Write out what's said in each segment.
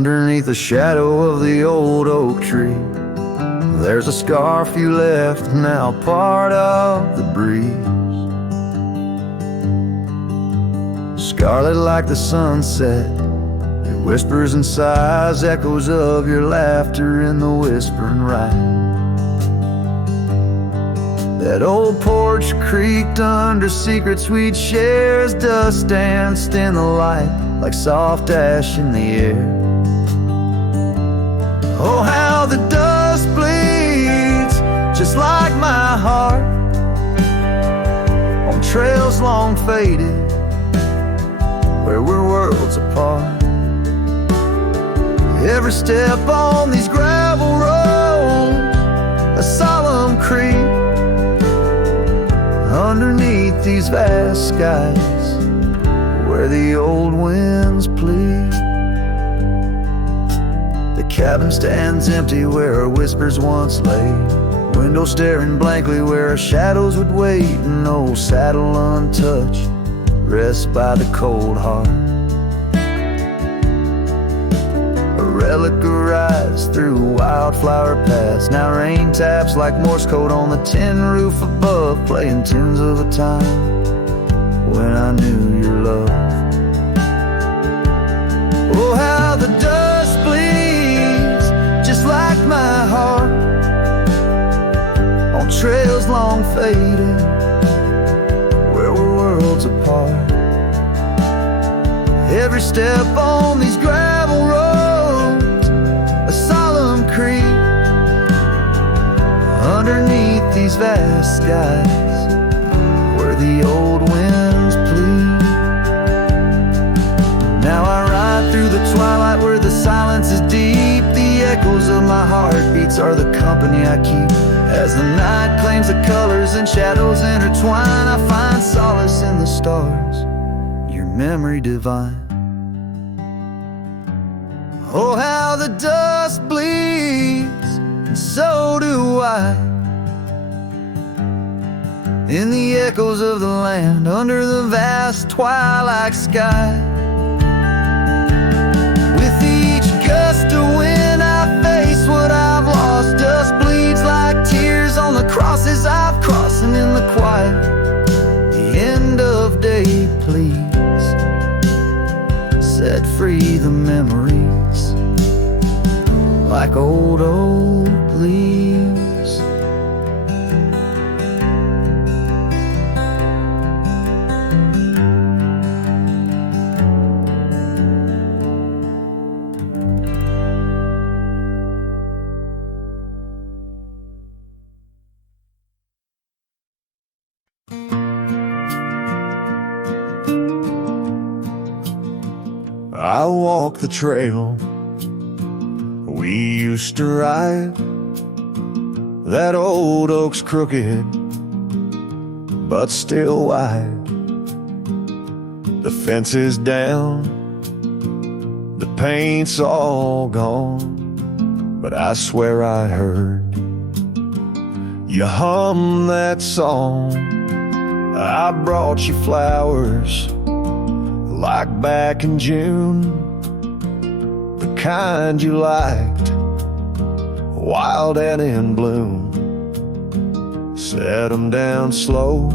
Underneath the shadow of the old oak tree, there's a scarf you left, now part of the breeze. Scarlet like the sunset, it whispers and sighs, echoes of your laughter in the whispering ride. That old porch creaked under secrets we'd share as dust danced in the light like soft ash in the air. Oh, how the dust bleeds just like my heart on trails long faded where we're worlds apart. Every step on these gravel roads, a solemn creep underneath these vast skies where the old winds plead. The cabin stands empty where our whispers once lay, window staring blankly where our shadows would wait. An old saddle untouched rests by the cold heart. A relic arrives through wildflower paths. Now rain taps like Morse code on the tin roof above, playing tunes of a time when I knew your love. Oh, how the dust bleeds just like my heart on trails long faded where we're worlds apart. Every step on these gravel roads, a solemn creep underneath these vast skies where the old winds plead. Now I ride through the twilight where the silence is deep. The echoes of my heartbeats are the company I keep. As the night claims the colors and shadows intertwine, I find solace in the stars, your memory divine. Oh, how the dust bleeds, and so do I, in the echoes of the land under the vast twilight sky. With each gust of wind I face what I've lost. Dust bleeds like tears on the crosses I've crossed. And in the quiet, the end of day, please set free the memories like old leaves. I walk the trail we used to ride. That old oak's crooked, but still wide. The fence is down, the paint's all gone, but I swear I heard you hum that song. I brought you flowers like back in June, the kind you liked, wild and in bloom. Set them down slow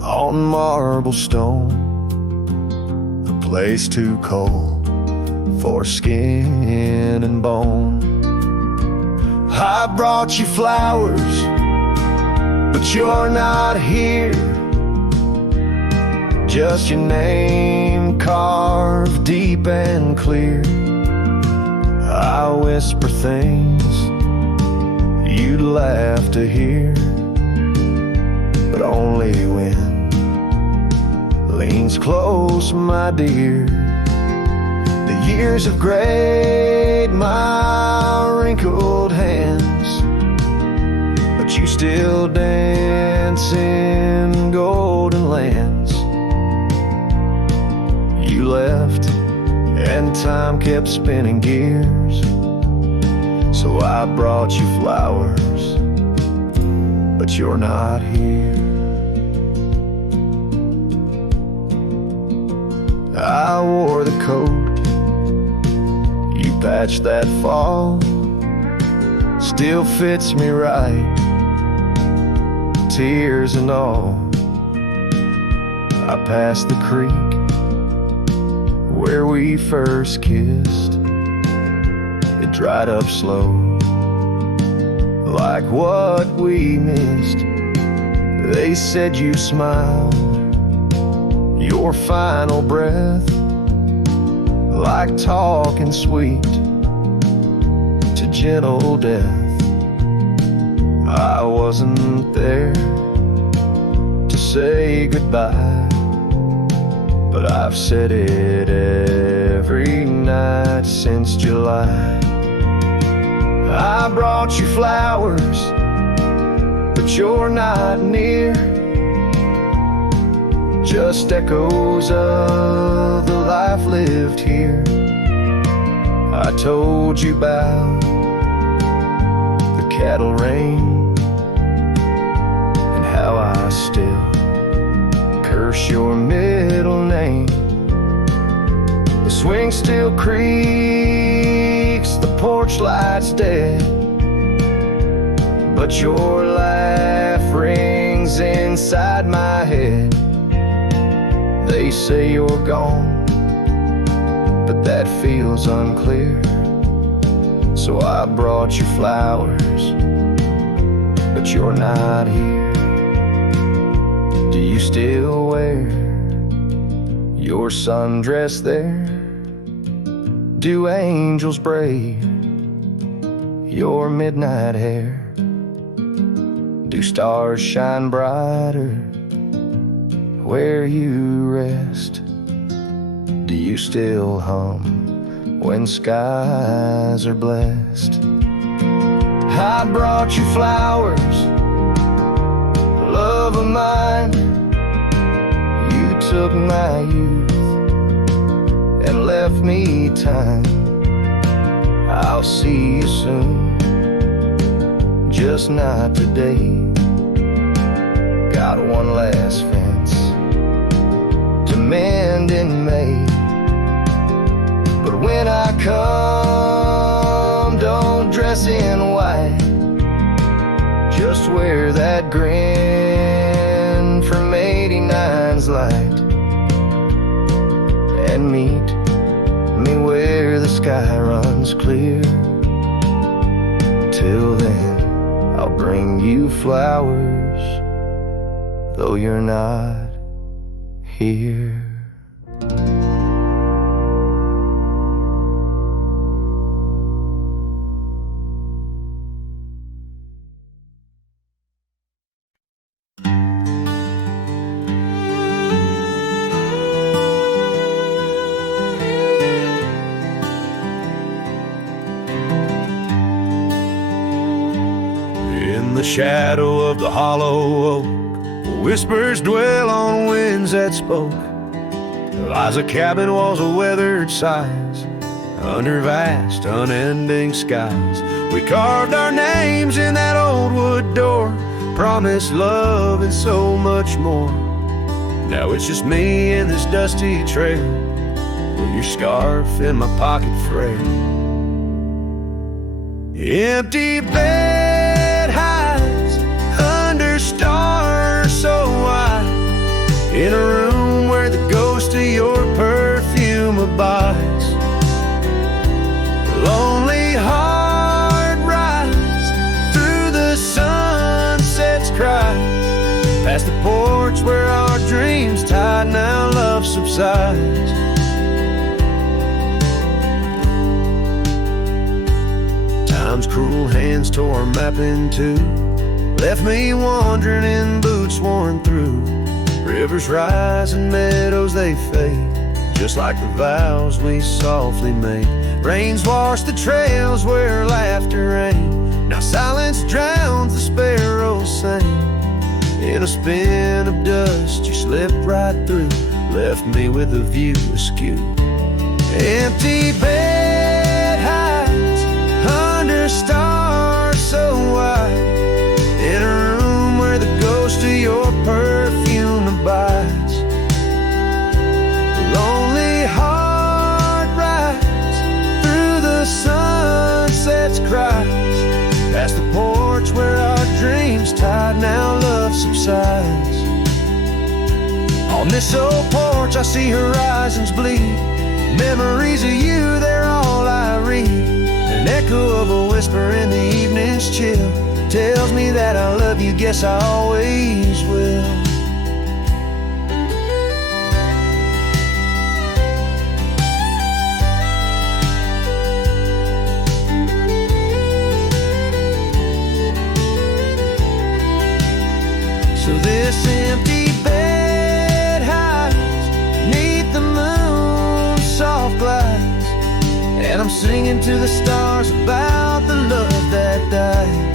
on marble stone, a place too cold for skin and bone. I brought you flowers, but you're not here. Just your name carved deep and clear. I whisper things you'd laugh to hear, but only when leans close, my dear. The years have grayed my wrinkled hands, but you still dance in golden lands. You left and time kept spinning gears, so I brought you flowers, but you're not here. I wore the coat patch that fall still fits me right, tears and all. I passed the creek where we first kissed. It dried up slow, like what we missed. They said you smiled, your final breath, like talking sweet to gentle death. I wasn't there to say goodbye, but I've said it every night since July. I brought you flowers, but you're not near, just echoes of the life lived here. I told you about the cattle rain and how I still curse your middle name. The swing still creaks, the porch light's dead, but your laugh rings inside my head. They say you're gone, but that feels unclear. So I brought you flowers, but you're not here. Do you still wear your sundress there? Do angels braid your midnight hair? Do stars shine brighter where you rest? Do you still hum when skies are blessed? I brought you flowers, love of mine. You took my youth and left me time. I'll see you soon, just not today. Got one last fence to mend in May, but when I come, don't dress in white. Just wear that grin from 89's light, and meet me where the sky runs clear. Till then, I'll bring you flowers, though you're not here. In the shadow of the hollow oak, whispers dwell on winds that spoke. Lies a cabin, walls of weathered sighs, under vast, unending skies. We carved our names in that old wood door, promised love and so much more. Now it's just me and this dusty trail, with your scarf in my pocket frail. Empty bed hides under stars so wide, in a room where the ghost of your perfume abides. Lonely heart rides through the sunset's cry, past the porch where our dreams tied, now love subsides. Time's cruel hands tore a map in two, left me wandering in boots worn through. Rivers rise and meadows they fade, just like the vows we softly made. Rains wash the trails where laughter rang, now silence drowns the sparrows sing. In a spin of dust you slipped right through, left me with a view askew. Empty bed hides under stars so wide, in a room where the ghost of your perfume abides. Lonely heart rides through the On this old porch I see horizons bleed. Memories of you, they're all I read. An echo of a whisper in the evening's chill tells me that I love you, guess I always will. So this empty bed hides neath the moon's soft glides, and I'm singing to the stars about the love that died.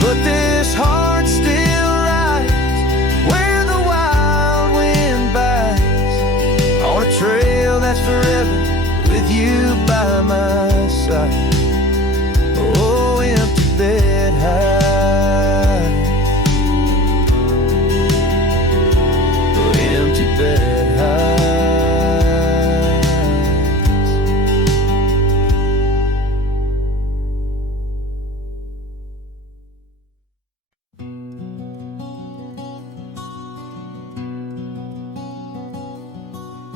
But this heart still rides where the wild wind bites, on a trail that's forever with you by my side. Oh, empty bed hides, oh, empty bed hides.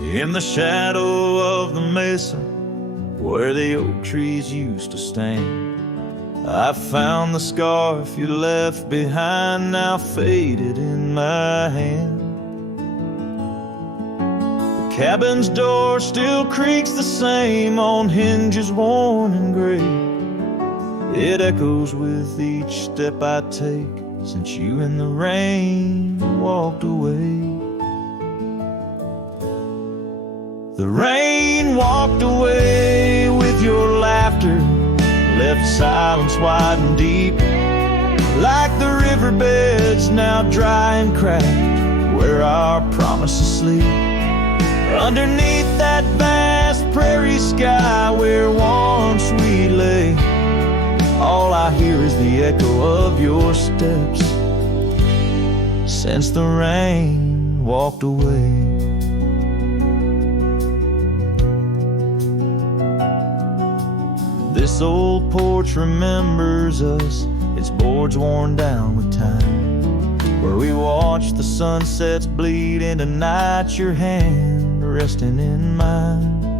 In the shadow of the mesa, where the oak trees used to stand, I found the scarf you left behind, now faded in my hand. The cabin's door still creaks the same on hinges worn and gray. It echoes with each step I take since you in the rain walked away. The rain walked away with your laughter, left silence wide and deep, like the riverbeds now dry and cracked, where our promises sleep. Underneath that vast prairie sky where once we lay, all I hear is the echo of your steps since the rain walked away. This old porch remembers us, its boards worn down with time, where we watch the sunsets bleed into night, your hand resting in mine.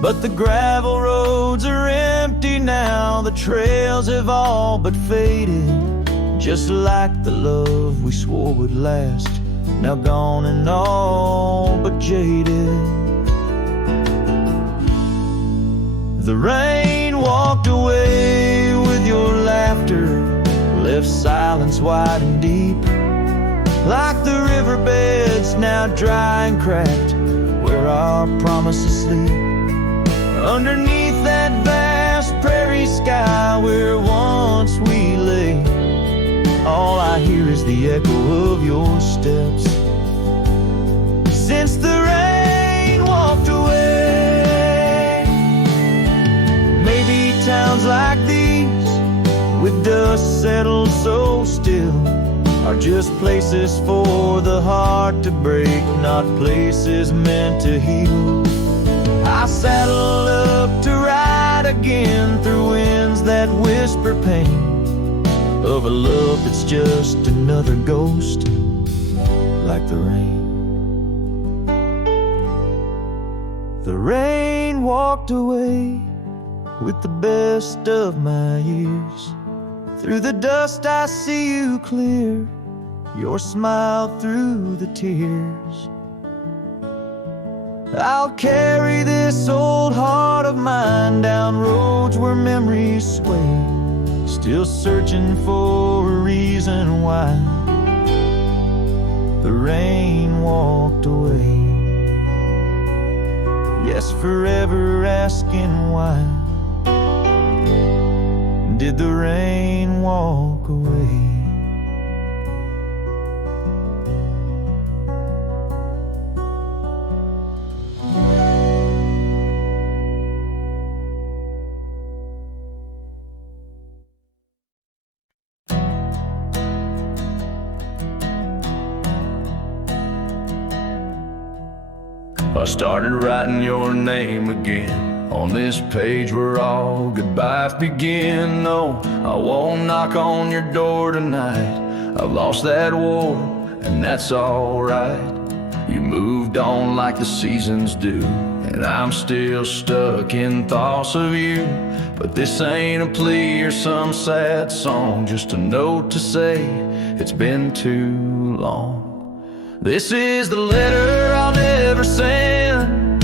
But the gravel roads are empty now, the trails have all but faded, just like the love we swore would last, now gone and all but jaded. The rain walked away with your laughter, left silence wide and deep, like the riverbeds now dry and cracked, where our promises sleep. Underneath that vast prairie sky where once we lay, all I hear is the echo of your steps since the rain walked away. Maybe towns like these, with dust settled so still, are just places for the heart to break, not places meant to heal. I saddle up to ride again through winds that whisper pain of a love that's just another ghost, like the rain. The rain walked away with the best of my years. Through the dust I see you clear, your smile through the tears. I'll carry this old heart of mine down roads where memories sway, still searching for a reason why the rain walked away. Yes, forever asking why did the rain walk away? I started writing your name again on this page where all goodbyes begin. No, I won't knock on your door tonight. I've lost that war, and that's alright. You moved on like the seasons do, and I'm still stuck in thoughts of you. But this ain't a plea or some sad song, just a note to say it's been too long. This is the letter I'll never send,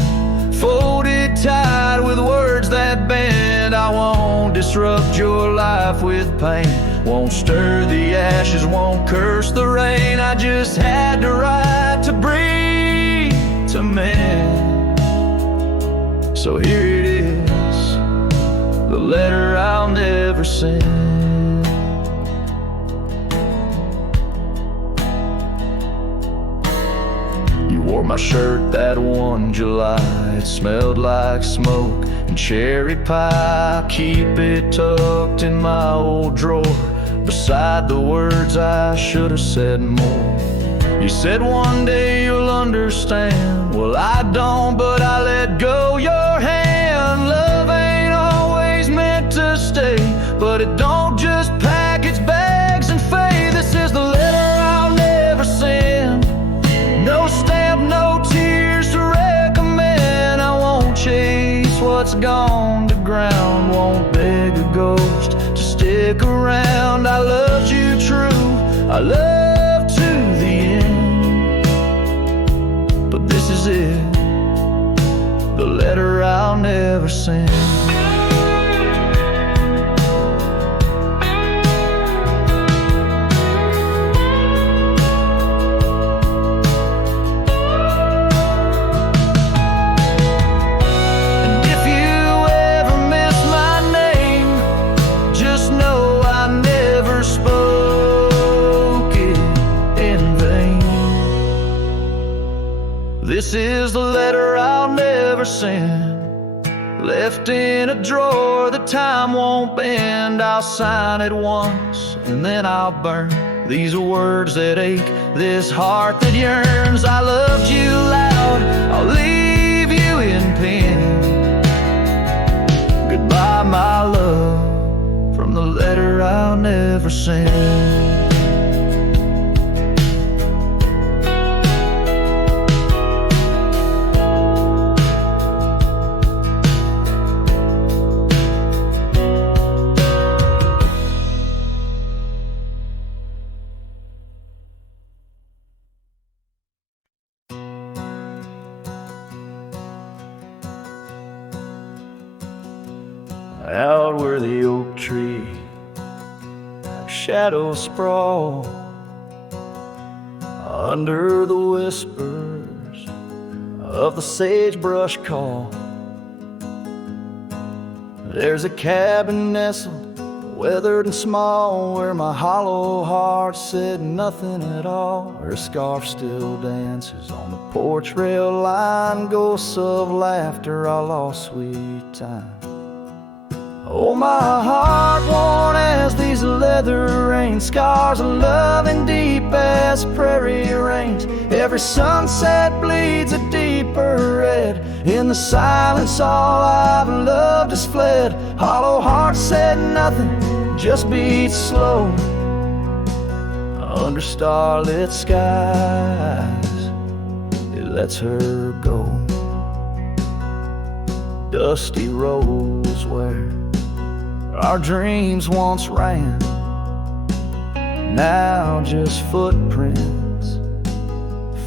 folded tight with words that bend. I won't disrupt your life with pain, won't stir the ashes, won't curse the rain. I just had to write to breathe, to mend. So here it is, the letter I'll never send. You wore my shirt that one July, it smelled like smoke and cherry pie. Keep it tucked in my old drawer, beside the words I should have said more. You said one day you'll understand. Well, I don't, but I let go your hand. Love ain't always meant to stay, but it don't just pack its bags and fade. This is the letter I'll never send. No stamp, no tears to recommend. I won't chase what's gone to ground, won't beg a ghost to stick around. I loved you true, I love to the end. But this is it, the letter I'll never send. This is the letter I'll never send, left in a drawer that time won't bend. I'll sign it once and then I'll burn these words that ache, this heart that yearns. I loved you loud, I'll leave you in pen. Goodbye, my love, from the letter I'll never send. Out where the oak tree shadows sprawl, under the whispers of the sagebrush call, there's a cabin nestled, weathered and small, where my hollow heart said nothing at all. Her scarf still dances on the porch rail line, ghosts of laughter, all lost sweet time. Oh, my heart worn as these leather rains, scars of loving deep as prairie rains. Every sunset bleeds a deeper red. In the silence all I've loved has fled. Hollow heart said nothing, just beats slow under starlit skies. It lets her go. Dusty roads where our dreams once ran, now just footprints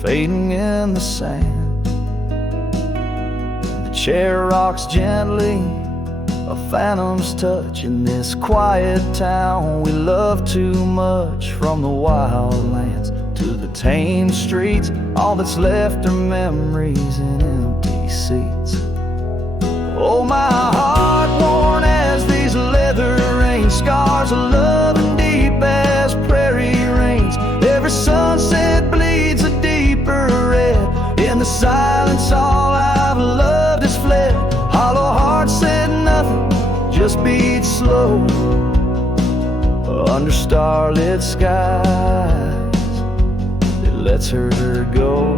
fading in the sand. The chair rocks gently, a phantom's touch in this quiet town we love too much. From the wild lands to the tame streets, all that's left are memories in empty seats. Oh, my heart worn as these leather rains, scars of love and deep as prairie rains. Every sunset bleeds a deeper red. In the silence all I've loved has fled. Hollow heart said nothing, just beats slow under starlit skies. It lets her go.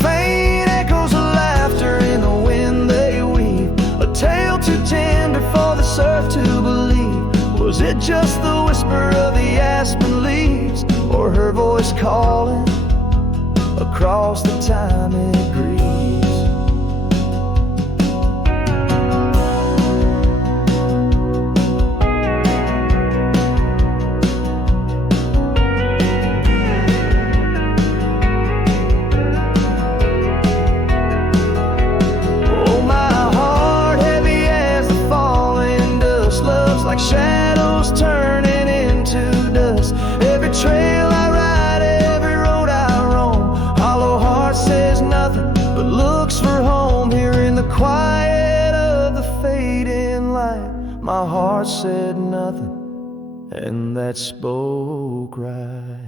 Faint echoes of laughter in the wind they weave, a tale too tender for this earth to believe. Was it just the whisper of the aspen leaves? voice calling across the time it grieves. Oh, my heart heavy as the falling dust, love's like shadows turning into dust. Every trail I ride, every road I roam, hollow heart says nothing but looks for home. Here in the quiet of the fading light, my heart said nothing, and that spoke right.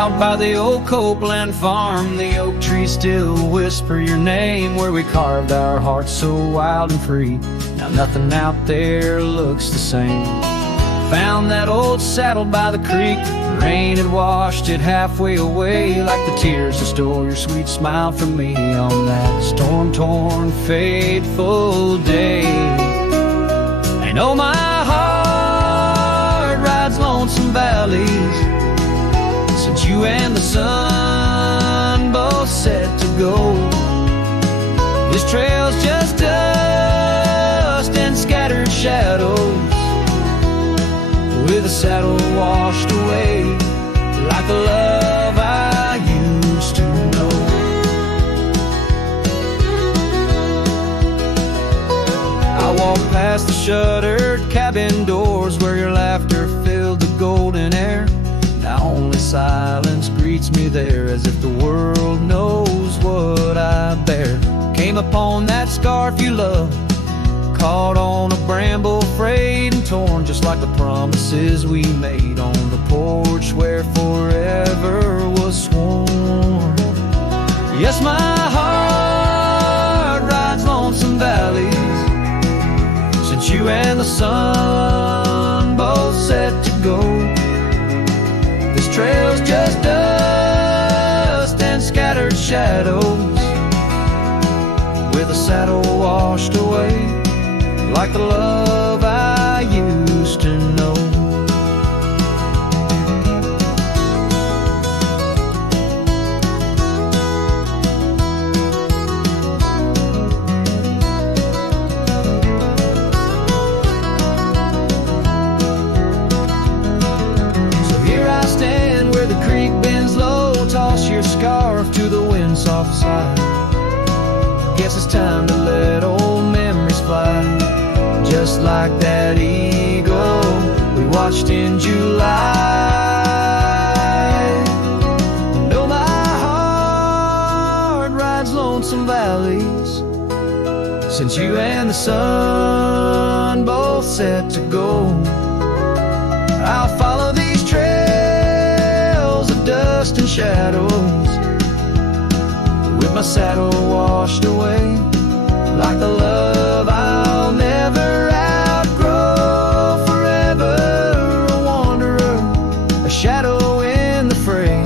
Out by the old Copeland farm, the oak trees still whisper your name, where we carved our hearts so wild and free. Now nothing out there looks the same. Found that old saddle by the creek, the rain had washed it halfway away, like the tears that stole your sweet smile from me on that storm-torn, fateful day. And oh, my heart rides lonesome valleys since you and the sun both set to go. This trail's just dust and scattered shadows, with a saddle washed away, like the love I used to know. I walk past the shuttered cabin doors, where your laughter filled the golden air. Now only silence greets me there, as if the world knows what I bear. Came upon that scarf you love, caught on a bramble, frayed and torn, just like the promises we made on the porch where forever was sworn. Yes, my heart rides lonesome valleys since you and the sun both set to go. This trail's just dust and scattered shadows, with a saddle washed away, like the love I used to know. So here I stand where the creek bends low, toss your scarf to the wind's soft side. Guess it's time to let old memories fly, just like that eagle we watched in July. No, my heart rides lonesome valleys since you and the sun both set to go. I'll follow these trails of dust and shadows, with my saddle washed away, like the love I'll never outgrow. Forever a wanderer, a shadow in the fray,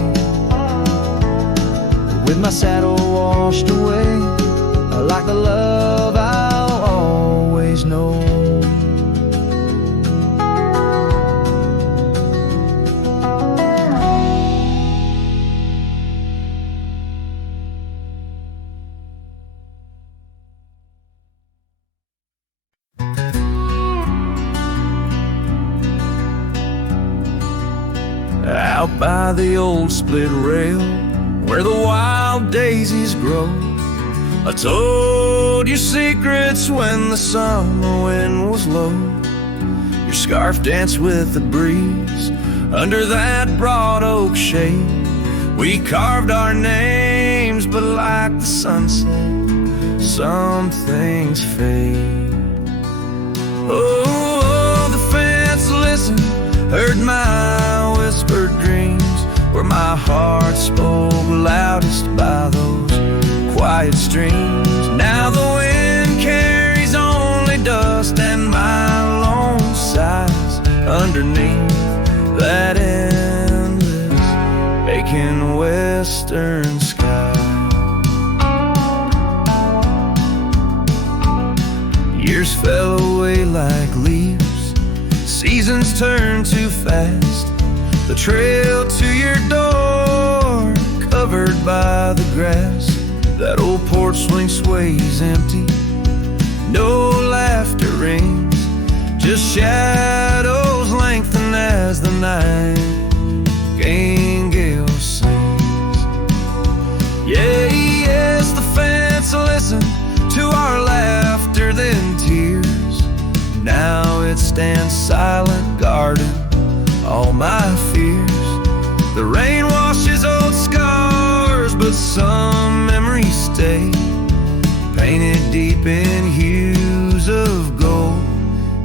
with my saddle washed away, like the love I'll always know. Out by the old split rail, where the wild daisies grow, I told you secrets when the summer wind was low. Your scarf danced with the breeze under that broad oak shade. We carved our names, but like the sunset, some things fade. Oh, the fence listened, heard my whispered dreams, where my heart spoke loudest by those quiet streams. Now the wind carries only dust, and my lone sighs underneath that endless aching west western sky. Years fell away like leaves, seasons turned too fast. The trail to your door, covered by the grass. That old porch swing sways empty, no laughter rings, just shadows lengthen as the nightingale sings. Yeah, yes, the fence listened to our laughter, then tears. Now it stands silent, guarding all my fears. The rain washes old scars, but some memories stay, painted deep in hues of gold,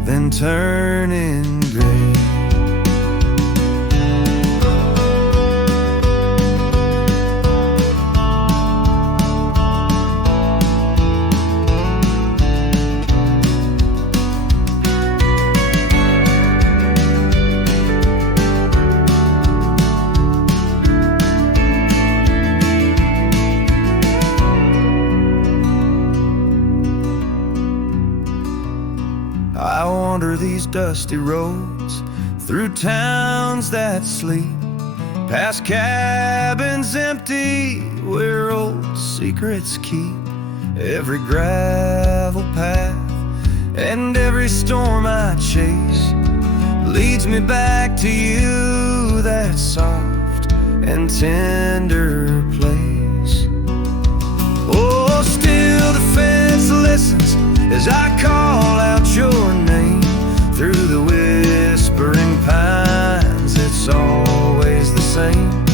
then turning gray. I wander these dusty roads, through towns that sleep, past cabins empty where old secrets keep. Every gravel path and every storm I chase leads me back to you, that soft and tender place. Oh, still the fence listens as I call out your name through the whispering pines. It's always the same.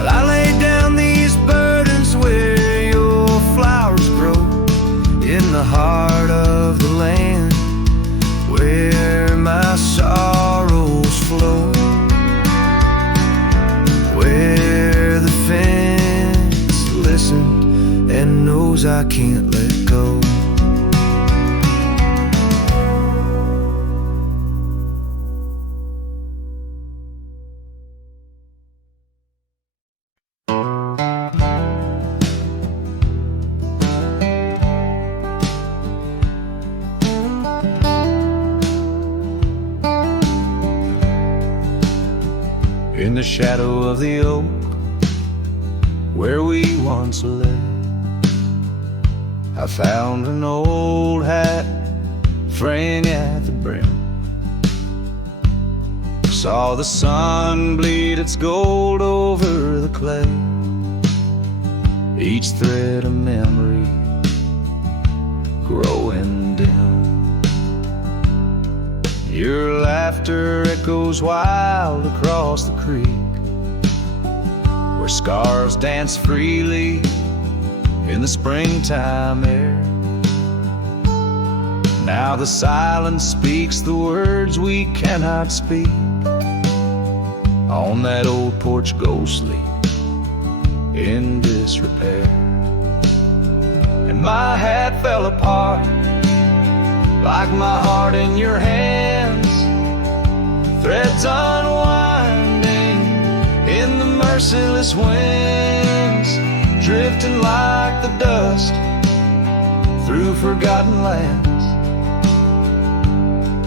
I lay down these burdens where your flowers grow, in the heart of the land where my sorrows flow, where the fence listened and knows I can't let go. In the shadow of the oak where we once lay, I found an old hat fraying at the brim. Saw the sun bleed its gold over the clay, each thread a memory growing dim. Your laughter echoes wild across the creek, where scars dance freely in the springtime air. Now the silence speaks the words we cannot speak. On that old porch ghostly in disrepair, and my hat fell apart like my heart in your hands, threads unwinding in the merciless winds, drifting like the dust through forgotten lands,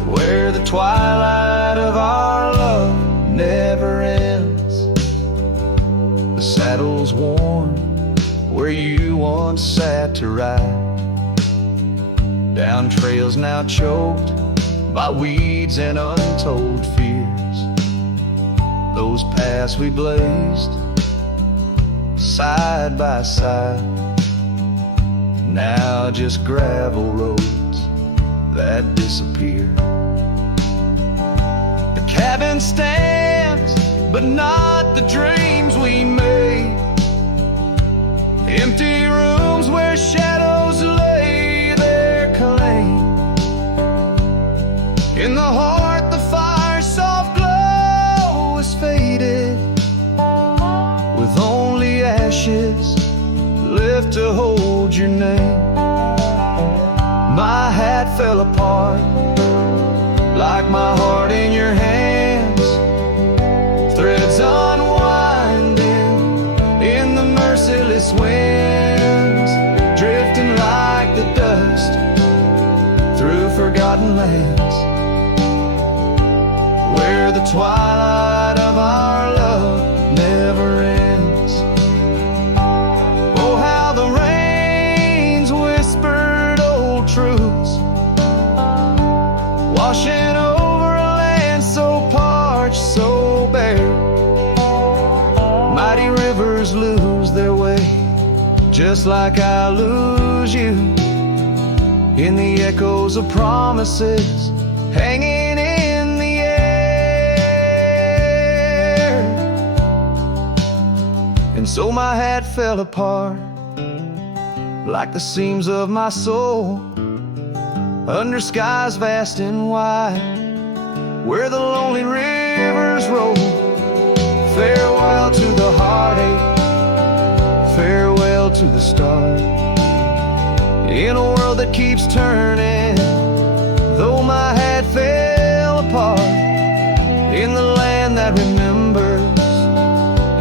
where the twilight of our love never ends. The saddle's worn where you once sat to ride, down trails now choked by weeds and untold fears. Those paths we blazed side by side, now just gravel roads that disappear. The cabin stands, but not the dreams we made. Empty rooms where shadows lay their claim. In the heart the fire's soft glow is faded, with only ashes left to hold your name. My hat fell apart like my heart in your hands, threads unwinding in restless winds drifting like the dust through forgotten lands, where the twilight of our love never ends. Oh, how the rains whispered old truths, washing over a land so parched, so bare. Mighty rivers lose their way, just like I lose you, in the echoes of promises hanging in the air. And so my hat fell apart like the seams of my soul, under skies vast and wide, where the lonely rivers roll. Farewell to the heartache, farewell to the start, in a world that keeps turning, though my hat fell apart, in the land that remembers,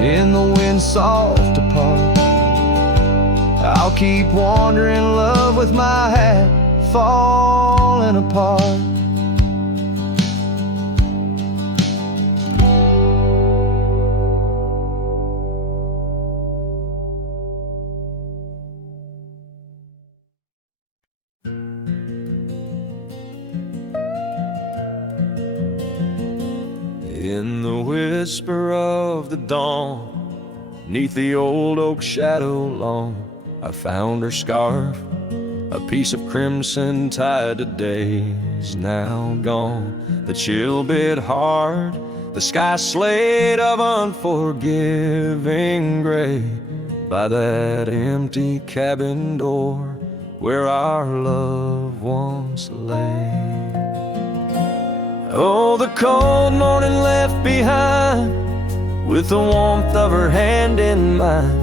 in the wind soft apart. I'll keep wandering, love, with my hat falling apart. In the whisper of the dawn, 'neath the old oak shadow long, I found her scarf, a piece of crimson tied to days now gone. The chill bit hard, the sky slate of unforgiving gray, by that empty cabin door where our love once lay. Oh, the cold morning left behind, with the warmth of her hand in mine.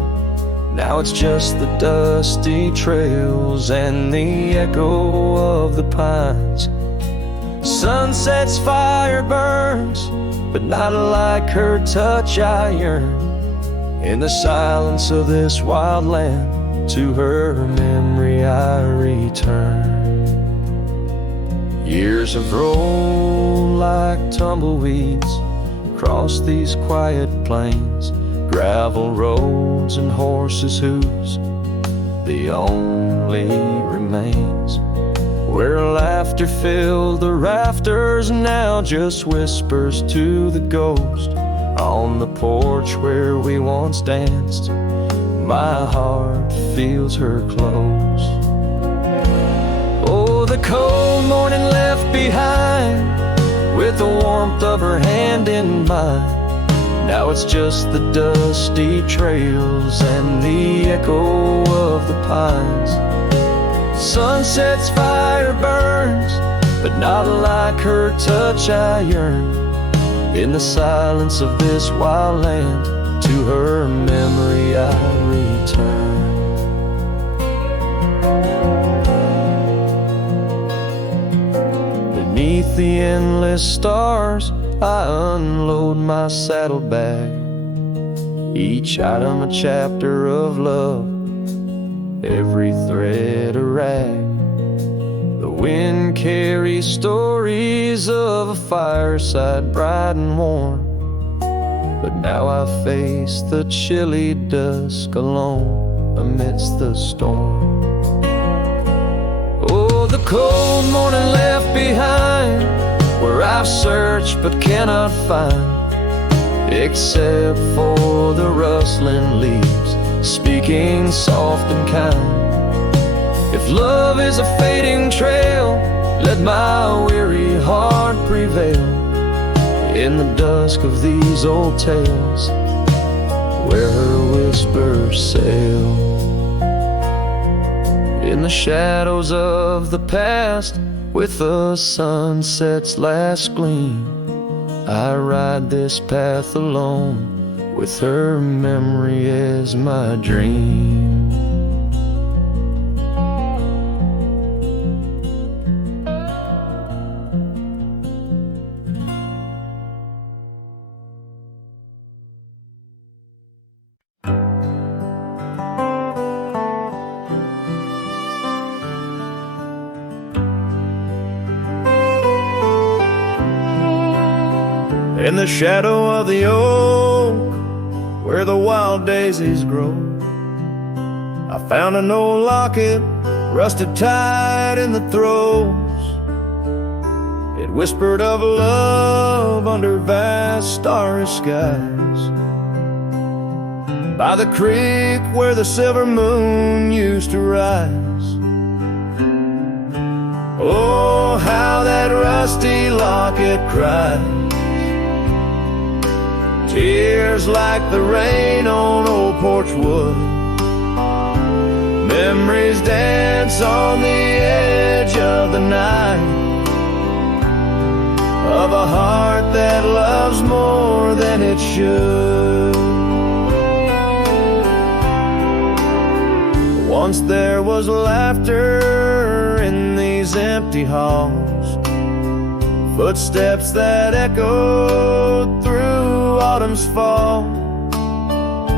Now it's just the dusty trails and the echo of the pines. Sunset's fire burns, but not like her touch I yearn. In the silence of this wild land, to her memory I return. Years have rolled like tumbleweeds across these quiet plains, gravel roads and horses' hooves, the only remains. Where laughter filled the rafters, now just whispers to the ghost. On the porch where we once danced, my heart feels her close. Oh, the cold morning left behind, with the warmth of her hand in mine. Now it's just the dusty trails and the echo of the pines. Sunset's fire burns, but not like her touch I yearn. In the silence of this wild land, to her memory I return. Beneath the endless stars, I unload my saddlebag, each item a chapter of love, every thread a rag. The wind carries stories of a fireside bright and warm, but now I face the chilly dusk alone amidst the storm. Oh, the cold morning left behind, where I've searched but cannot find, except for the rustling leaves speaking soft and kind. If love is a fading trail, let my weary heart prevail in the dusk of these old tales, where her whispers sail. In the shadows of the past, with the sunset's last gleam, I ride this path alone, with her memory as my dream. In the shadow of the oak, where the wild daisies grow, I found an old locket, rusted tight in the throes. It whispered of love under vast starry skies, by the creek where the silver moon used to rise. Oh, how that rusty locket cries, tears like the rain on old porch wood. Memories dance on the edge of the night, of a heart that loves more than it should. Once there was laughter in these empty halls, footsteps that echoed through autumn's fall.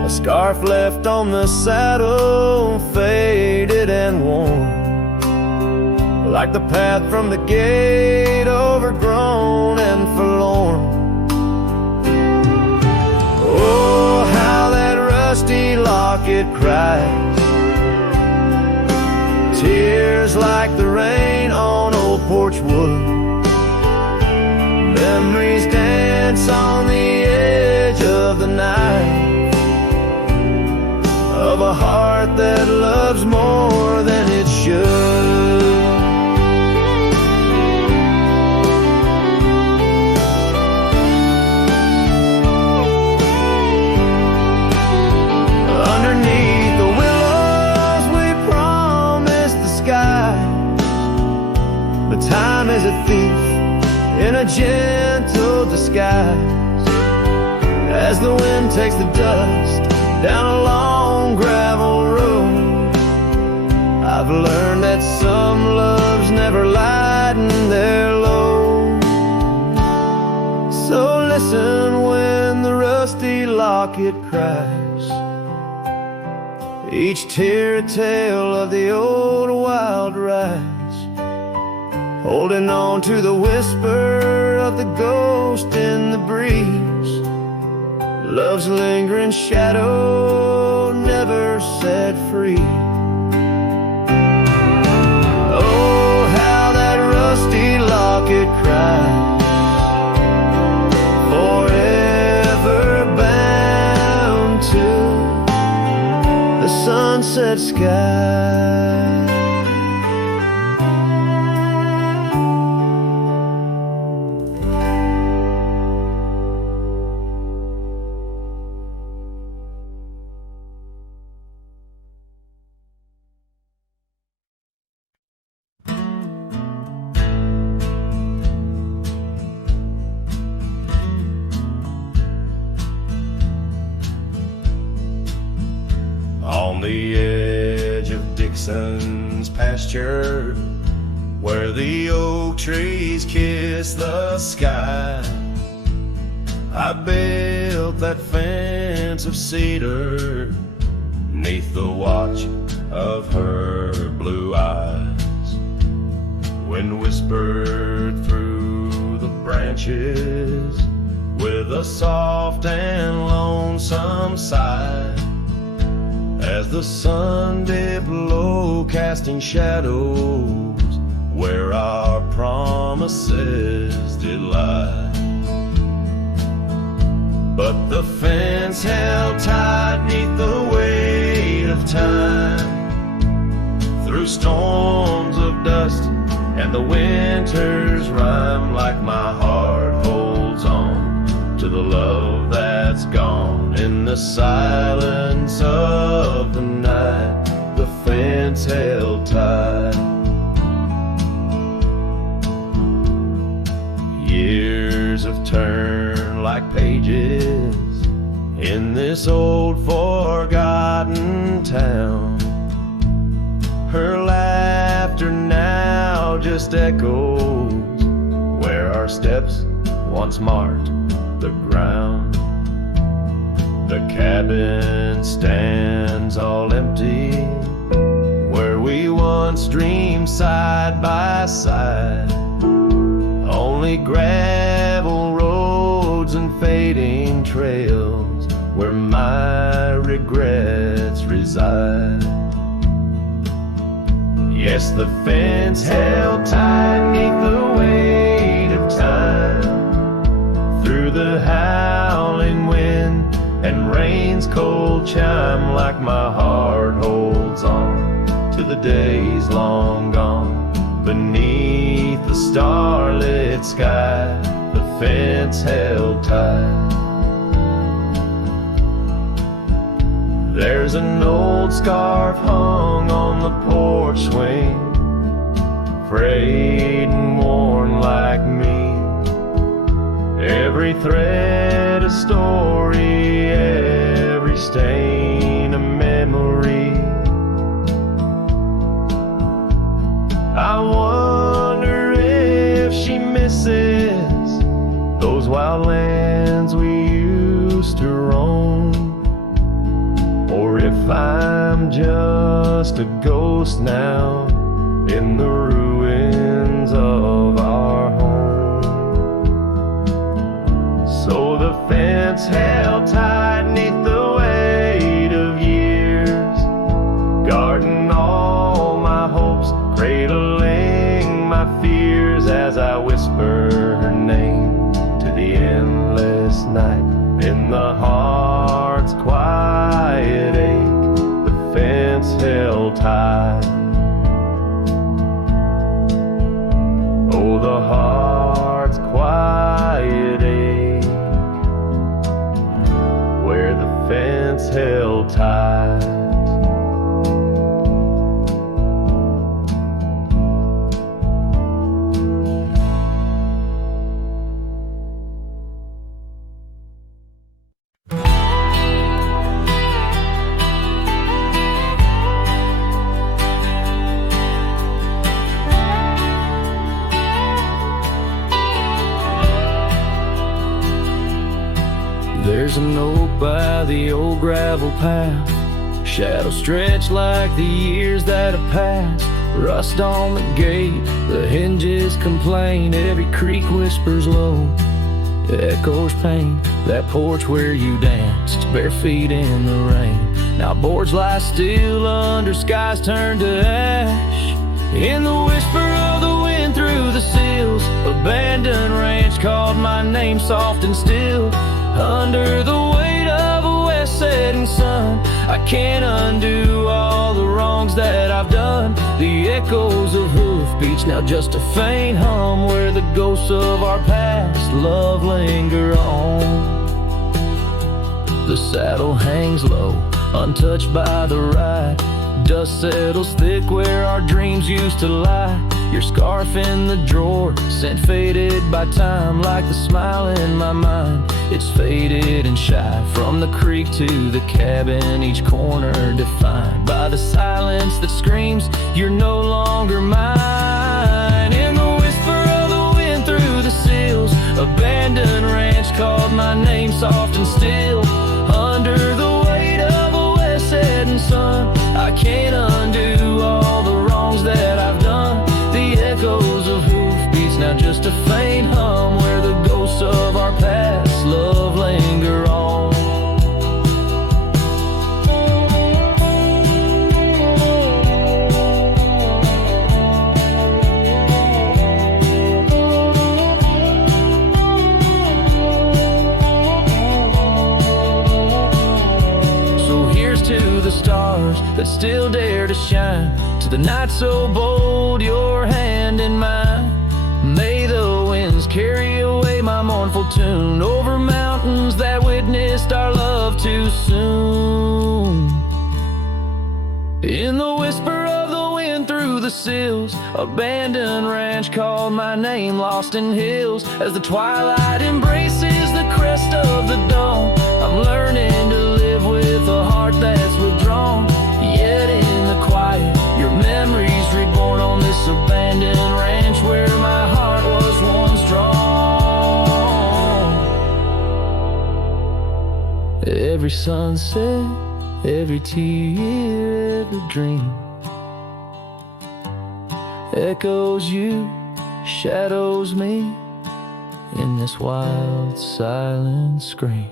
A scarf left on the saddle, faded and worn, like the path from the gate, overgrown and forlorn. Oh, how that rusty locket cries, tears like the rain on old porch wood. Memories dance on the edge of the night, of a heart that loves more than it should. Underneath the willows we promised the sky, but time is a thief in a gentle disguise. As the wind takes the dust down a long gravel road, I've learned that some loves never lighten their load. So listen when the rusty locket cries, each tear a tale of the old wild rise, holding on to the whisper of the ghost in the breeze. Love's lingering shadow never set free. Oh, how that rusty locket cries, forever bound to the sunset sky. On the edge of Dixon's pasture, where the oak trees kiss the sky, I built that fence of cedar 'neath the watch of her blue eyes. Wind whispered through the branches with a soft and lonesome sigh, as the sun dipped low, casting shadows where our promises did lie. But the fence held tight 'neath the weight of time, through storms of dust and the winter's rime, like my heart holds on to the love that's gone. In the silence of the night, the fence held tight. Years have turned like pages in this old forgotten town. Her laughter now just echoes where our steps once marked the ground. The cabin stands all empty where we once dreamed side by side. Only gravel roads and reside. Yes, the fence held tight 'neath the weight of time, through the howling wind and rain's cold chime, like my heart holds on to the days long gone. Beneath the starlit sky, the fence held tight. There's an old scarf hung on the porch swing, frayed and worn like me. Every thread a story, every stain a memory. I wonder if she misses those wild lands we used to roam, or if I'm just a ghost now in the ruins of our home. So the fence held tight 'neath the weight of years, guarding all my hopes, cradling my fears, as I whisper her name to the endless night. In the heart's quiet ache, the fence held tight. Oh, the heart's quiet ache, where the fence held tight. There's a note by the old gravel path, shadows stretch like the years that have passed. Rust on the gate, the hinges complain, every creak whispers low, echoes pain. That porch where you danced, bare feet in the rain, now boards lie still under skies turned to ash. In the whisper of the wind through the sills, abandoned ranch called my name soft and still. Under the weight of a west setting sun, I can't undo all the wrongs that I've done. The echoes of hoofbeats, now just a faint hum, where the ghosts of our past love linger on. The saddle hangs low, untouched by the ride. Dust settles thick where our dreams used to lie. Your scarf in the drawer, scent faded by time, like the smile in my mind. It's faded and shy, from the creek to the cabin, each corner defined by the silence that screams, you're no longer mine. In the whisper of the wind through the sills, abandoned ranch called my name soft and still. Under the weight of a west setting sun, I can't undo all the wrongs that I've done. The echoes of hoofbeats, now just a faint hum, where the ghosts of our past love linger on. So here's to the stars that still dare to shine, to the night so bold, your hand in mine. May the winds carry away my mournful tune, over mountains that witnessed our love too soon. In the whisper of the wind through the sills, abandoned ranch called my name lost in hills. As the twilight embraces the crest of the dawn, I'm learning to live with a heart that's withdrawn. Yet in the quiet, your memories reborn on this abandoned ranch, where my heart was once drawn. Every sunset, every tear, every dream echoes you, shadows me in this wild silent scream.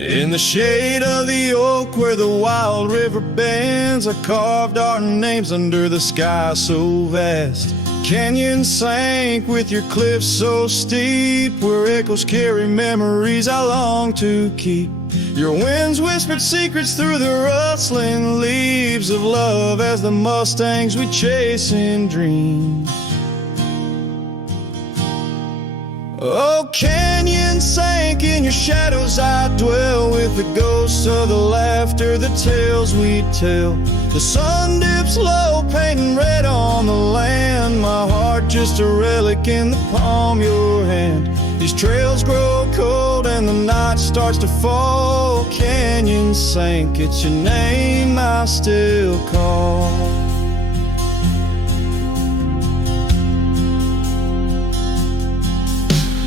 In the shade of the oak where the wild river bends, I carved our names under the sky so vast. Canyons sank with your cliffs so steep, where echoes carry memories I long to keep. Your winds whispered secrets through the rustling leaves of love as the mustangs we chase in dreams. Oh, canyon sank in your shadows, I dwell with the ghosts of the laughter, the tales we tell. The sun dips low, painting red on the land, my heart just a relic in the palm of your hand. These trails grow cold and the night starts to fall. Canyon sank, it's your name I still call.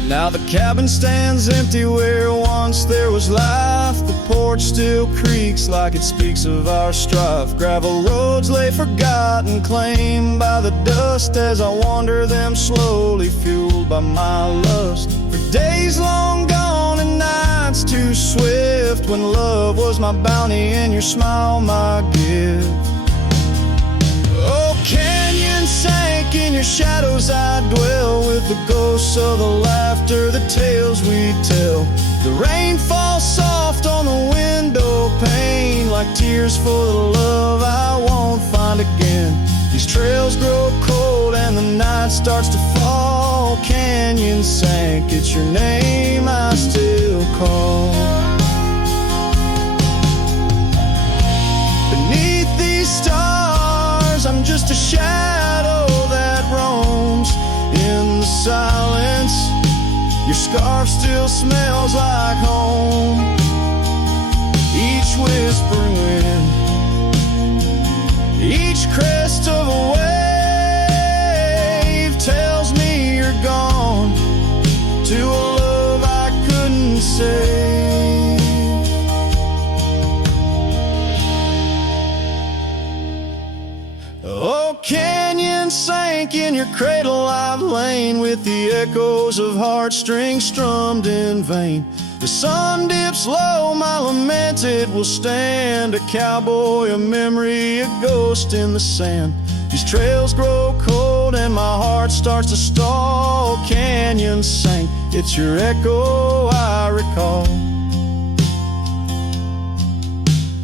Now the cabin stands empty where once there was life. The porch still creaks like it speaks of our strife. Gravel roads lay forgotten, claimed by the dust, as I wander them slowly, fueled by my lust. For days long gone and nights too swift, when love was my bounty and your smile my gift. Oh, canyon sank in your shadows, I dwell with the ghosts of the laughter, the tales we tell. The rain falls soft on the window pane, like tears for the love I won't find again. These trails grow cold and the night starts to fall. Canyon sank, it's your name I still call. Beneath these stars, I'm just a shadow that roams in the silence. Your scarf still smells like home. Each whispering wind, each crest of a wave tells me you're gone to a love I couldn't save. Oh, canyon sank in your cradle, I've lain with the echoes of heartstrings strummed in vain. The sun dips low, my lament it will stand, a cowboy, a memory, a ghost in the sand. These trails grow cold and my heart starts to stall. Canyon sank, it's your echo I recall.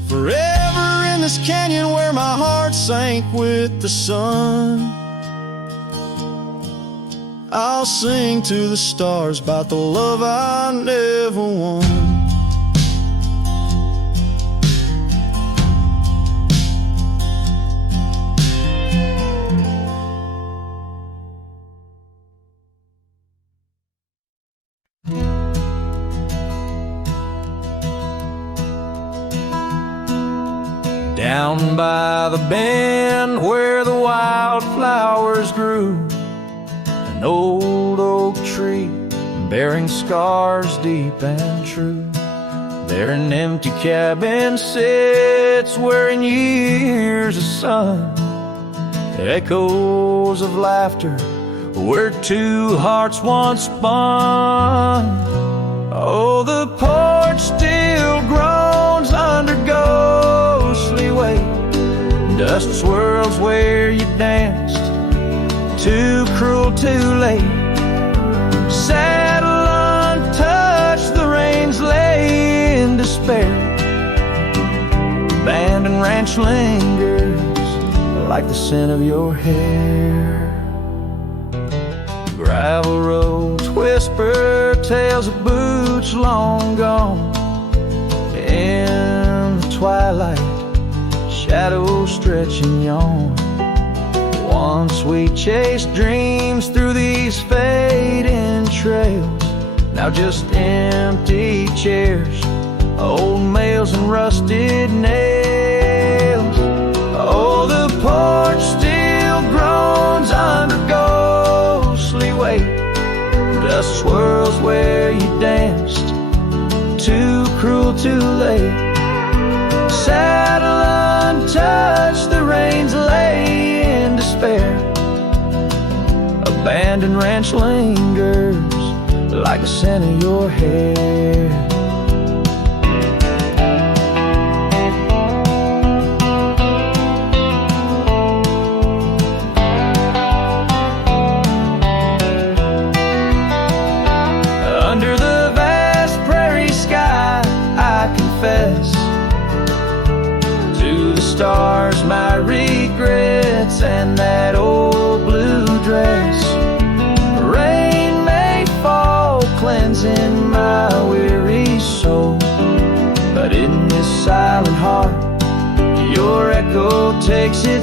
Forever in this canyon where my heart sank with the sun, I'll sing to the stars about the love I never won. Down by the bend where the wildflowers grew, an old oak tree bearing scars deep and true. There an empty cabin sits where in years of sun, echoes of laughter where two hearts once spun. Oh, the porch still groans under ghostly weight. Dust swirls where you danced, too cruel, too late. Saddle untouched, the reins lay in despair. Abandoned ranch lingers like the scent of your hair. Gravel roads whisper tales of boots long gone. In the twilight, shadows stretch and yawn. Once we chased dreams through these fading trails, now just empty chairs, old mails and rusted nails. Oh, the porch still groans under ghostly weight. Dust swirls where you danced, too cruel, too late. Saddle untouched, the reins lay in despair. Abandoned ranch lingers like the scent of your hair.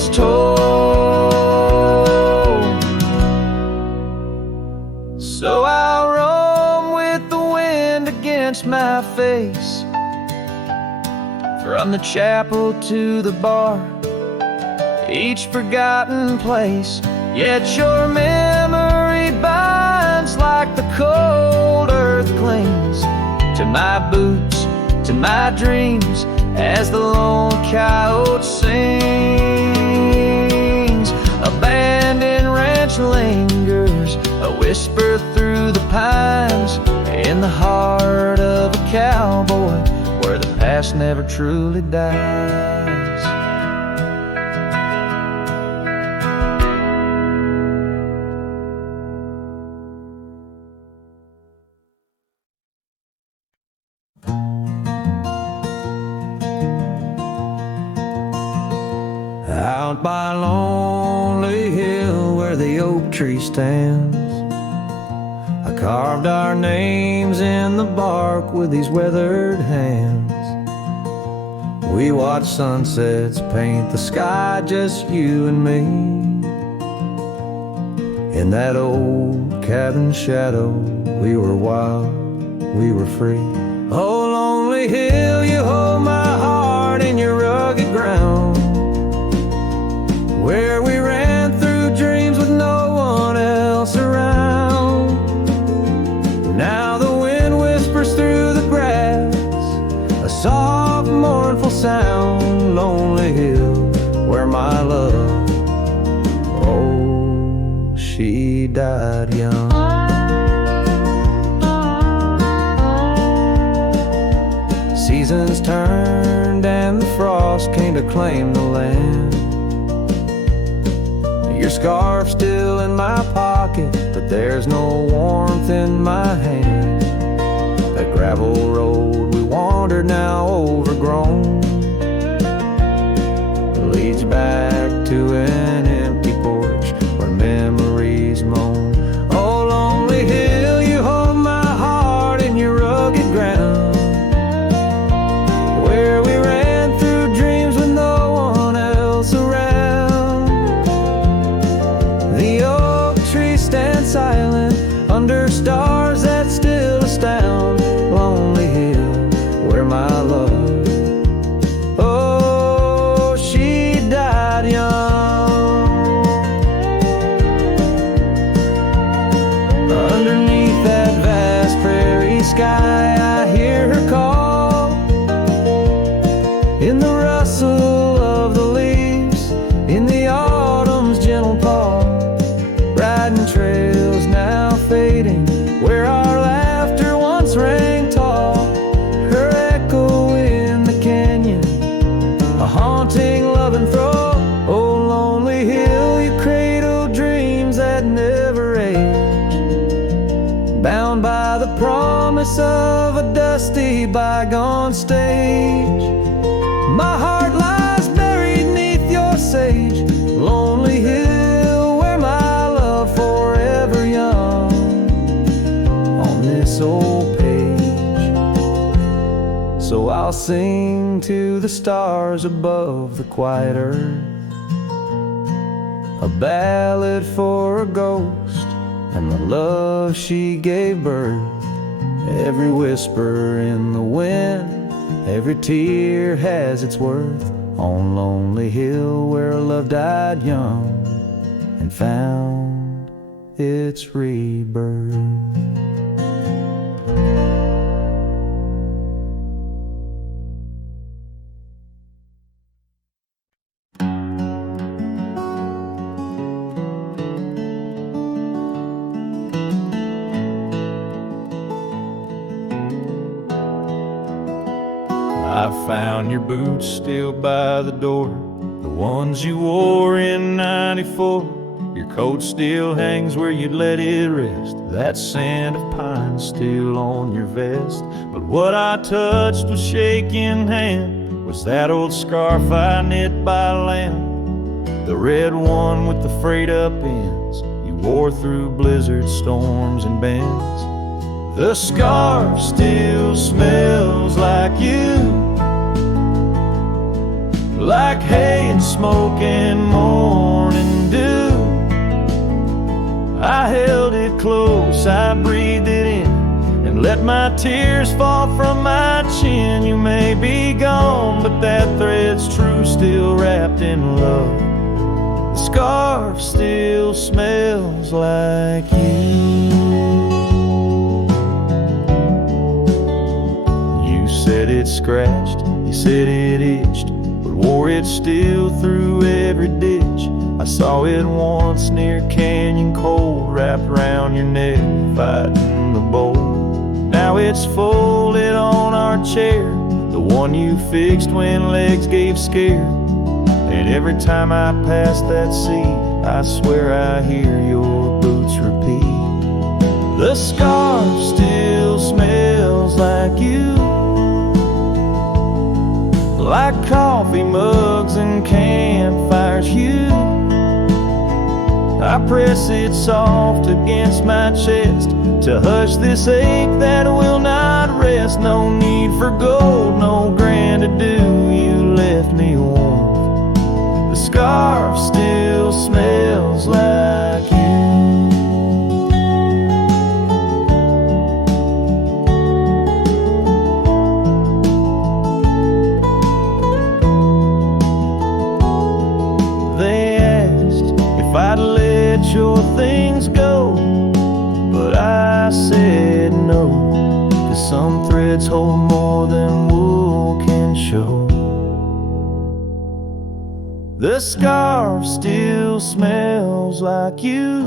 is told. So I'll roam with the wind against my face, from the chapel to the bar, each forgotten place. Yet your memory binds like the cold earth clings to my boots, to my dreams, as the lone coyote sings. Abandoned ranch lingers, a whisper through the pines, in the heart of a cowboy, where the past never truly dies. Out by lonely hill where the oak tree stands, I carved our names in the bark with these weathered hands. We watched sunsets paint the sky, just you and me. In that old cabin shadow, we were wild, we were free. Oh, lonely hill, you hold my heart in your rugged ground, where we ran through dreams with no one else around. Now the wind whispers through the grass, a soft, mournful sound. Lonely hill, where my love, oh, she died young. Seasons turned and the frost came to claim the land. Your scarf still in my pocket, but there's no warmth in my hand. That gravel road we wandered, now overgrown, leads back to an empty porch where memories moan. Oh, lonely hill, you hold my heart in your rugged ground, where we ran through dreams with no one else around. The oak tree stands silent under stars that still astound. Lonely hill, where my love, oh, she died young. Underneath that vast prairie sky, I hear her call, in the rustle of the leaves, in the autumn's gentle paw. Riding trails now fading, where our laughter once rang tall. Her echo in the canyon, a haunting loving throe. Oh, lonely hill, you cradle dreams that never age, bound by the promise of a dusty bygone stage. My heart lies buried neath your sage. Lonely hill, where my love forever young, on this old page. So I'll sing to the stars above the quiet earth, a ballad for a ghost and the love she gave birth. Every whisper in the wind, every tear has its worth. On lonely hill where love died young and found its rebirth. I found your boots still by the door, the ones you wore in '94. Your coat still hangs where you'd let it rest, that scent of pine still on your vest. But what I touched with shaking hand was that old scarf I knit by land, the red one with the frayed up ends you wore through blizzard storms and bends. The scarf still smells like you, like hay and smoke and morning dew. I held it close, I breathed it in, and let my tears fall from my chin. You may be gone, but that thread's true, still wrapped in love. The scarf still smells like you. You said it scratched, you said it itched, but wore it still through every ditch. I saw it once near Canyon Cold, wrapped around your neck, fighting the bolt. Now it's folded on our chair, the one you fixed when legs gave scare. And every time I pass that seat, I swear I hear your boots repeat. The scarf still smells like you, like coffee mugs and campfires hue. I press it soft against my chest to hush this ache that will not rest. No need for gold, no grand ado, you left me warm. The scarf still smells like you. They asked if I'd let your things go, but I said no, 'cause some threads hold more than wool can show. The scarf still smells like you,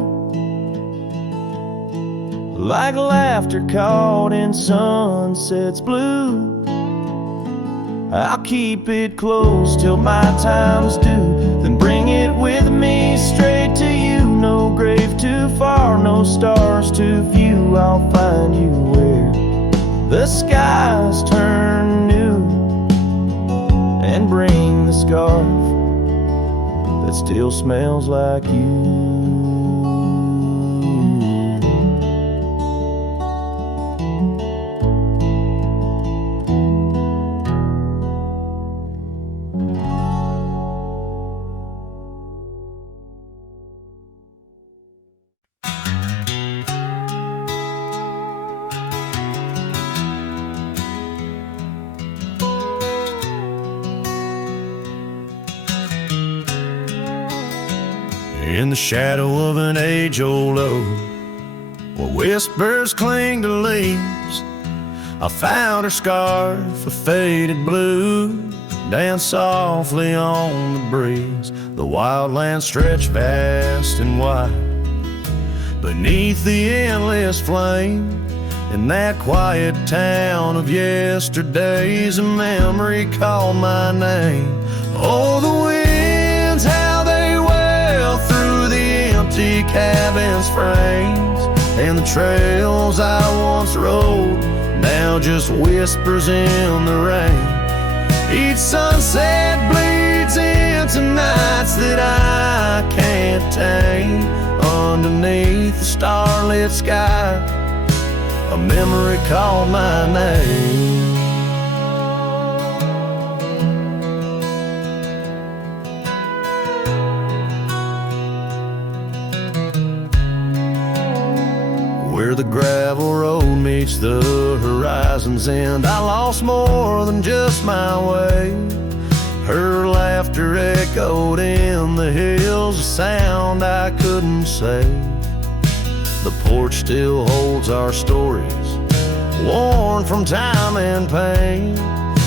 like laughter caught in sunset's blue. I'll keep it close till my time's due, then bring it with me straight to you. No grave too far, no stars to view. I'll find you where the skies turn new, and bring the scarf that still smells like you. In the shadow of an age-old oak, where whispers cling to leaves, I found her scarf, a faded blue, dance softly on the breeze. The wildlands stretch vast and wide beneath the endless flame. In that quiet town of yesterdays, a memory called my name. Oh, the winds, how they wail through the empty cabin's frames, and the trails I once rode, now just whispers in the rain. Each sunset bleeds into nights that I can't tame. Underneath the starlit sky, a memory called my name. Where the gravel road meets the horizon's end, I lost more than just my way. Her laughter echoed in the hills, a sound I couldn't say. The porch still holds our stories, worn from time and pain,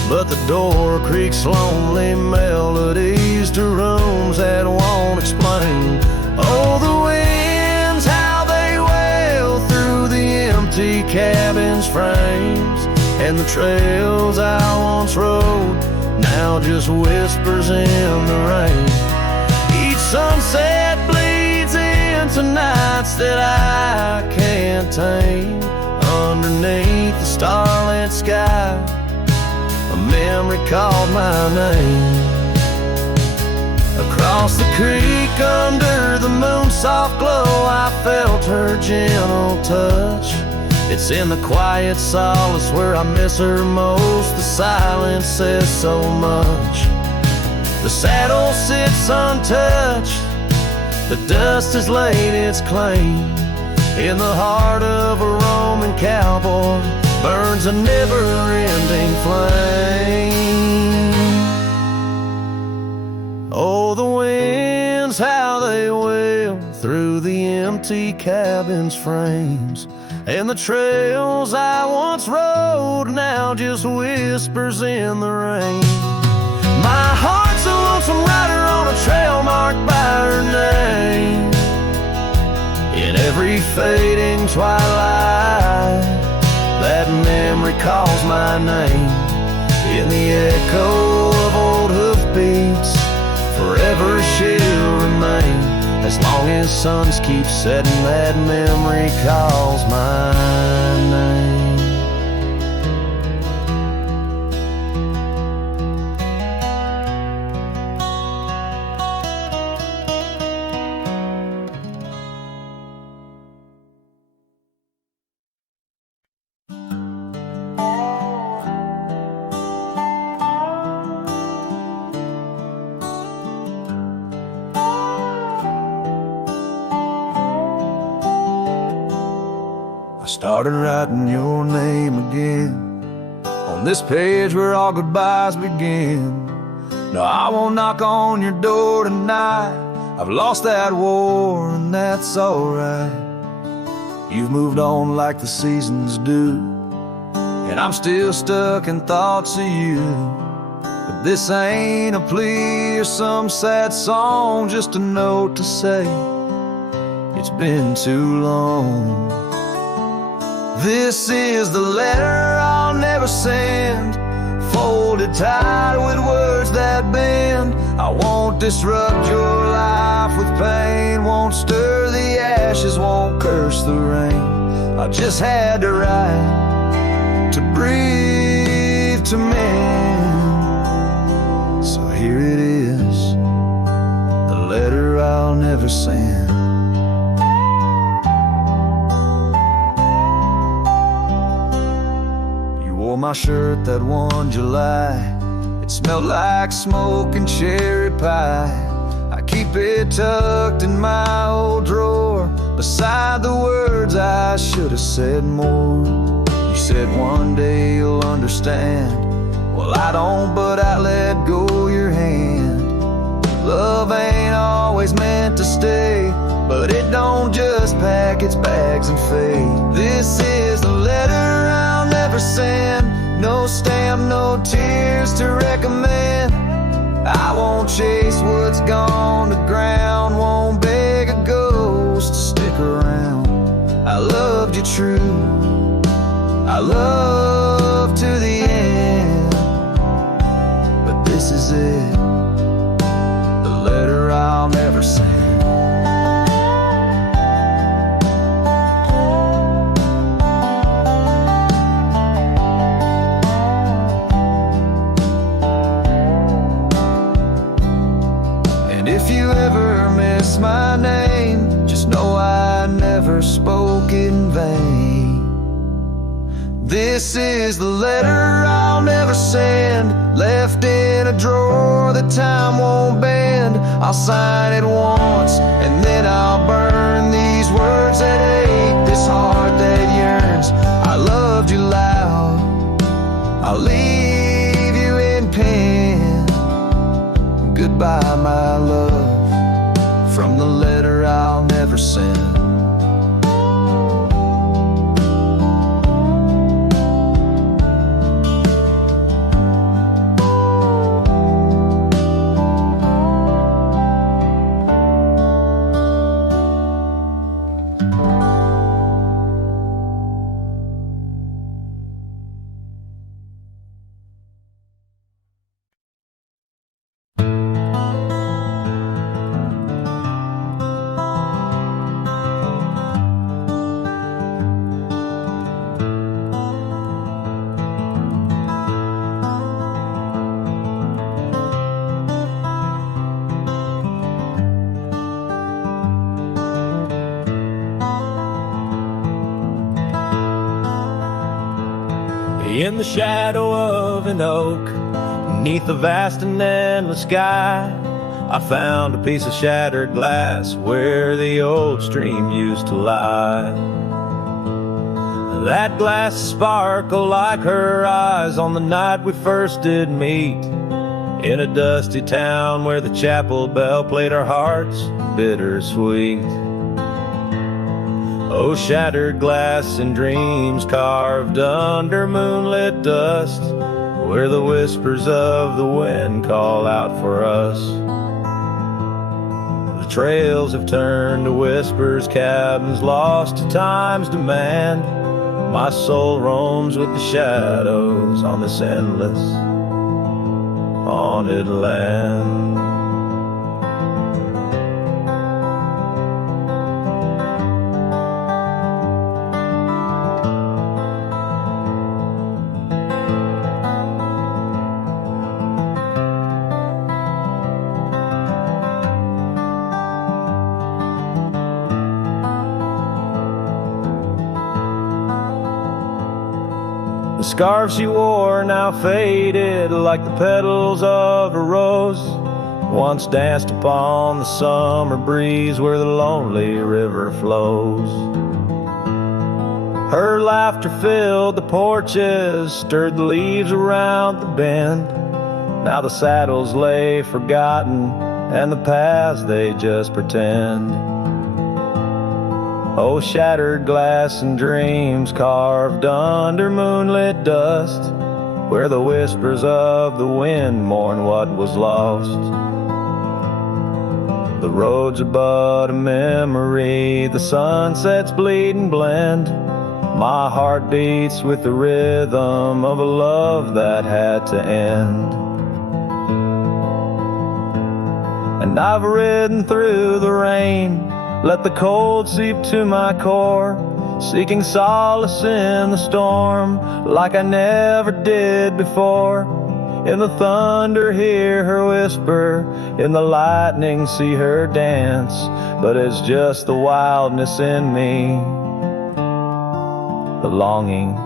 but the door creaks lonely melodies to rooms that won't explain. Oh, the winds, how they wail through the empty cabin's frames, and the trails I once rode, now just whispers in the rain. Each sunset bleeds into nights that I can't tame. Underneath the starlit sky, a memory called my name. Across the creek under the moon's soft glow, I felt her gentle touch. It's in the quiet solace where I miss her most. The silence says so much. The saddle sits untouched, the dust has laid its claim. In the heart of a Roman cowboy burns a never-ending flame. Oh, the winds, how they wail through the empty cabin's frames, and the trails I once rode now just whispers in the rain. My heart's a lonesome rider on a trail marked by her name. In every fading twilight, that memory calls my name. In the echo of old hoofbeats, forever she'll remain. As long as suns keep setting, that memory calls my name. I started writing your name again on this page where all goodbyes begin. No, I won't knock on your door tonight. I've lost that war and that's alright. You've moved on like the seasons do, and I'm still stuck in thoughts of you. But this ain't a plea or some sad song, just a note to say it's been too long. This is the letter I'll never send, folded tight with words that bend. I won't disrupt your life with pain, won't stir the ashes, won't curse the rain. I just had to write, to breathe, to mend. So here it is, the letter I'll never send. Wore my shirt that one July. It smelled like smoke and cherry pie. I keep it tucked in my old drawer, beside the words I should have said more. You said one day you'll understand. Well, I don't, but I let go your hand. Love ain't always meant to stay, but it don't just pack its bags and fade. This is the letter I'll never send, no stamp, no tears to recommend. I won't chase what's gone to ground, won't beg a ghost to stick around. I loved you true, I love to the end, but this is it, the letter I'll never send. My name, just know I never spoke in vain. This is the letter I'll never send, left in a drawer that time won't bend. I'll sign it once and then I'll burn these words that ache, this heart that yearns. I loved you loud, I'll leave you in pen. Goodbye, my love, from the letter I'll never send. In the shadow of an oak, Beneath the vast and endless sky, I found a piece of shattered glass where the old stream used to lie. That glass sparkled like her eyes on the night we first did meet, in a dusty town where the chapel bell played our hearts bittersweet. Oh, shattered glass and dreams carved under moonlit dust, where the whispers of the wind call out for us. The trails have turned to whispers, cabins lost to time's demand. My soul roams with the shadows on this endless, haunted land. The scarf she wore now faded like the petals of a rose, once danced upon the summer breeze where the lonely river flows. Her laughter filled the porches, stirred the leaves around the bend. Now the saddles lay forgotten, and the paths they just pretend. Oh, shattered glass and dreams carved under moonlit dust, where the whispers of the wind mourn what was lost. The roads are but a memory, the sunsets bleed and blend. My heart beats with the rhythm of a love that had to end. And I've ridden through the rain, let the cold seep to my core, seeking solace in the storm like I never did before. In the thunder hear her whisper, in the lightning see her dance, but it's just the wildness in me, the longing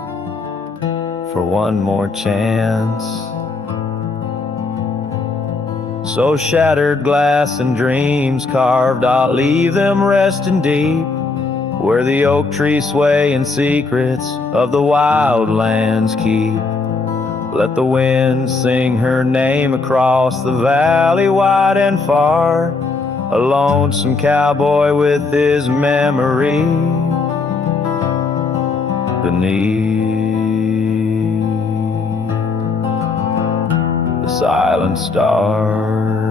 for one more chance. So shattered glass and dreams carved, I'll leave them resting deep, where the oak trees sway and secrets of the wild lands keep. Let the wind sing her name across the valley wide and far, a lonesome cowboy with his memory beneath the silent stars.